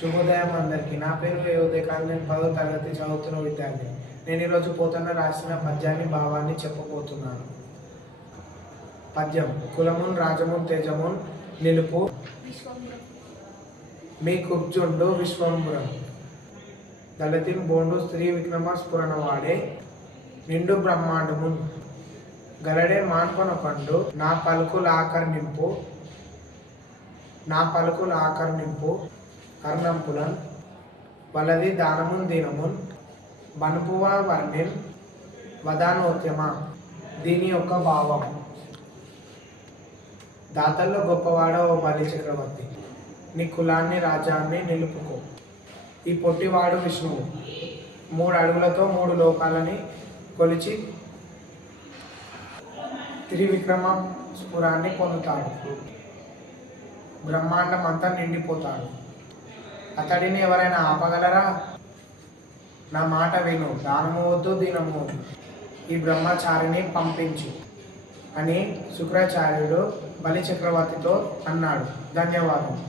శుభోదయం అందరికీ. నా పేరు ఉదయకాంత్ నేను పదో తరగతి చదువుతున్న విద్యార్థి నేను ఈరోజు పోతున్న రాసిన పద్యాన్ని భావాన్ని చెప్పబోతున్నాను. పద్యం కులమున్ రాజమున్ తేజమున్ నిలుపు. మీ కుబ్జుండు విశ్వంబురం దళితిన్ బోండు స్త్రీ విక్రమ స్ఫురణ వాడే నిండు బ్రహ్మాండమున్. గలడే మాన్కొనకండు. నా పలుకులు ఆకర్ణింపు నా పలుకులు ఆకర్ణింపు కర్ణంపులన్ వలది దానమున్ దీనమున్ బనుపువ వర్ణిన్ వదానోద్యమ దీని యొక్క భావం. దాతల్లో గొప్పవాడ ఓ బలి చక్రవర్తి. నీ కులాన్ని రాజ్యాన్ని నిలుపుకో. ఈ పొట్టివాడు విష్ణువు. మూడు అడుగులతో మూడు లోకాలని కొలిచి త్రివిక్రమ స్ఫురాన్ని పొందుతాడు. బ్రహ్మాండం అంతా నిండిపోతాడు. అతడిని ఎవరైనా ఆపగలరా? నా మాట విను దానము. వద్దు వద్దు ఈ బ్రహ్మచారిని పంపించు అని శుక్రాచార్యుడు బలి చక్రవర్తితో అన్నాడు. ధన్యవాదం